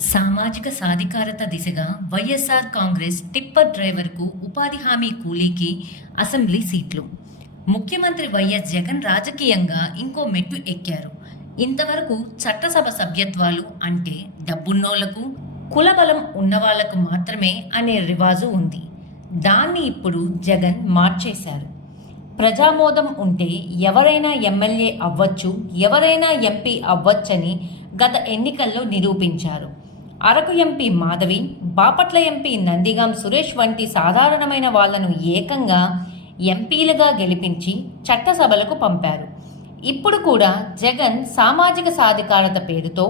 సామాజిక సాధికారత దిశగా వైఎస్ఆర్ కాంగ్రెస్ టిప్పర్ డ్రైవర్కు ఉపాధి హామీ కూలీకి అసెంబ్లీ సీట్లు. ముఖ్యమంత్రి వైఎస్ జగన్ రాజకీయంగా ఇంకో మెట్టు ఎక్కారు. ఇంతవరకు చట్టసభ సభ్యత్వాలు అంటే డబ్బున్నోళ్ళకు కులబలం ఉన్నవాళ్ళకు మాత్రమే అనే రివాజు ఉంది. దాన్ని ఇప్పుడు జగన్ మార్చేశారు. ప్రజామోదం ఉంటే ఎవరైనా ఎమ్మెల్యే అవ్వచ్చు ఎవరైనా ఎంపీ అవ్వచ్చని గత ఎన్నికల్లో నిరూపించారు. అరకు ఎంపీ మాధవి బాపట్ల ఎంపీ నందిగాం సురేష్ వంటి సాధారణమైన వాళ్ళను ఏకంగా ఎంపీలుగా గెలిపించి చట్టసభలకు పంపారు. ఇప్పుడు కూడా జగన్ సామాజిక సాధికారత పేరుతో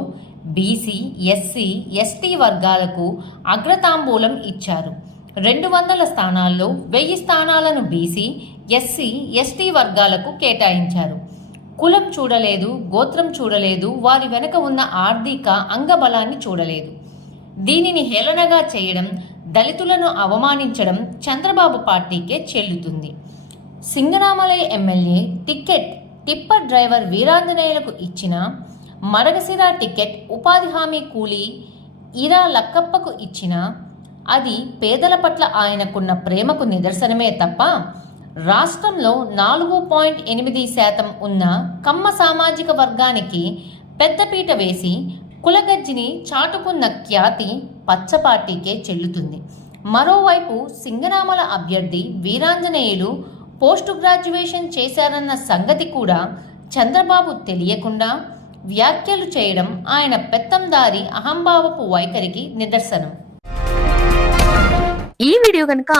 బీసీ ఎస్సీ ఎస్టీ వర్గాలకు అగ్రతాంబూలం ఇచ్చారు. రెండు వందల స్థానాల్లో వెయ్యి స్థానాలను బీసీ ఎస్సీ ఎస్టీ వర్గాలకు కేటాయించారు. కులం చూడలేదు గోత్రం చూడలేదు వారి వెనుక ఉన్న ఆర్థిక అంగబలాన్ని చూడలేదు. దీనిని హేళనగా చేయడం దళితులను అవమానించడం చంద్రబాబు పార్టీకే చెల్లుతుంది. Singanamala MLA ticket tipper driver వీరాంజనేయులకు ఇచ్చిన మడగసిరా టికెట్ ఉపాధి హామీ కూలీ ఇరా లక్కప్పకు ఇచ్చిన అది పేదల పట్ల ఆయనకున్న ప్రేమకు నిదర్శనమే తప్ప రాష్ట్రంలో నాలుగు పాయింట్ ఎనిమిది శాతం ఉన్న కమ్మ సామాజిక వర్గానికి పెద్దపీట వేసి కులగజ్జిని చాటుకున్న ఖ్యాతి పచ్చపార్టీకే చెల్లుతుంది. మరోవైపు సింగనామల అభ్యర్థి వీరాంజనేయులు పోస్ట్ గ్రాడ్యుయేషన్ చేశారన్న సంగతి కూడా చంద్రబాబు తెలియకుండా వ్యాఖ్యలు చేయడం ఆయన పెత్తందారి అహంభావపు వైఖరికి నిదర్శనం. ఈ వీడియో కనుక